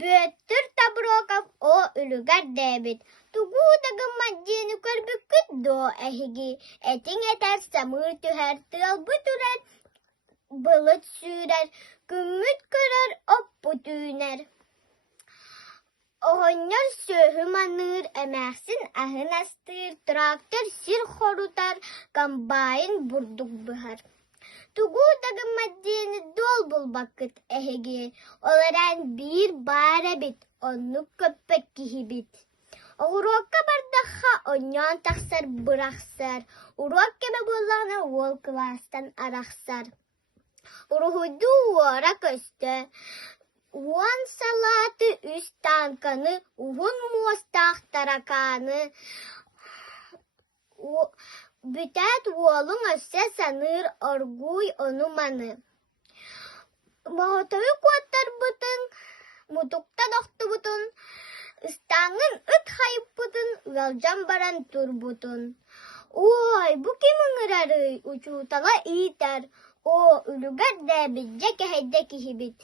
Бөттүр Таброков о үлүгар дэбит. Тугу дагы маддиэни көрбүккүт до эһиги. Этиң этер самыр түһэр, тыалбы турар, былыт сүүрэр, күммүт көрөр, оппу түүнэр. Оҕонньор сөөхү манныыр эмээхсин аһын астыыр, трактор сир хорутар, комбайн бурдук быһар. Тугу дагы маддиэни дуол булбаккыт эһиги. Оларан биир баар эбит, оннук көппөт киһибит. Уруокка бардахха онньоон тахсар бырахсар. Уруок кеме буоллаҕына уол класстан арахсар. Уруһуйдуу уора көстө. Уон салааты үс танканы, уһун муостаах тараканы. Бүтәт уолуң өссө саныыр оргуй онуманы. Моотойу куоттар бутын, мутукта дохтубутун, ыстааңын ыт хайыппутун, ыалдьан баран турбутун. Ой, бу ким ыҥырары, учуутала иитер, о үлүгэр дээбит, дьэ кэһэйдэ киһибит.